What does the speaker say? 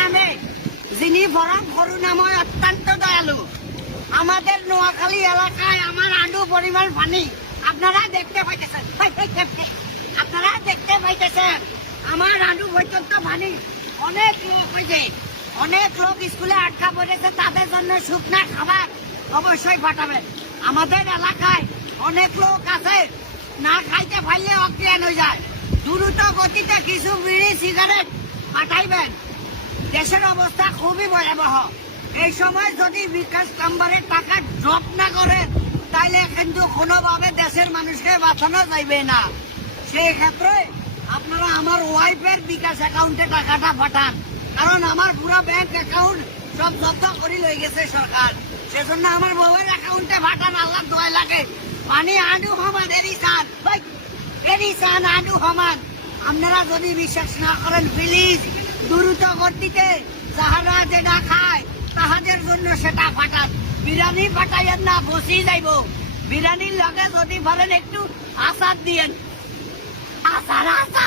নামে, যিনি পরম করুণাময় অত্যন্ত দয়ালু। আমাদের নোয়াখালী এলাকায় আমার আলু পরিমাণ পানি। আপনারা দেখতে পাইতেছেন। আপনারা দেখতে পাইতেছেন, আমার আলু পর্যন্ত পানি অনেক লোক হয়েছে। অনেক লোক স্কুলে আটকা পড়েছে, তাদের জন্য শুকনা খাবার অবশ্যই পাঠাবেন। আমাদের এলাকায় অনেক লোক আছে, না খাইতে পারলে অজ্ঞান হয়ে যায়। দ্রুত গতিতে কিছু বিড়ি, সিগারেট পাঠাইবেন। দেশের অবস্থা খুবই ভয়াবহ। এই সময় যদি বিকাশ নাম্বারের টাকা ড্রপ না করেন তাইলে কিন্তু কোনোভাবে দেশের মানুষকে বাঁচানো যাইবে না। সেই ক্ষেত্রে আপনারা আমার ওয়াইফের বিকাশ অ্যাকাউন্টে টাকাটা পাঠান। কারণ আমার পুরো ব্যাংক অ্যাকাউন্ট সব জব্দ করে লই গেছে সরকার। সেজন্য আমার বউয়ের অ্যাকাউন্টে পাঠান আল্লাহ দোয়া লাগে। পানি আনু হমান এরি চান এরি চান আনু হমান আপনারা যদি বিশ্বাস না করেন প্লিজ দ্রুত গতিতে যাহারা যেটা খায়, তাহাদের জন্য সেটা ফাটাত বিরিয়ানি ফাটাইয়েন না, বসি যাইব। বিরিয়ানির লগে যদি পারেন একটু আচার দিয়েন। আচার আচার।